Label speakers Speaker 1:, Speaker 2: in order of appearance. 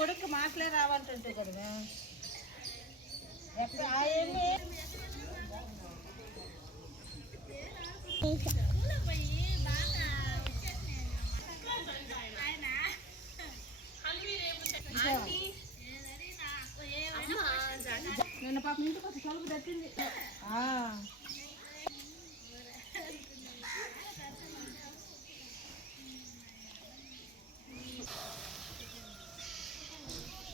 Speaker 1: கொடுக்க மாட்டிலே ராவான்ட்டு இருக்கிறது எப்போ ஆயமே
Speaker 2: என்ன பாப்பா மீண்டும் பார்த்து சொல்லுங்க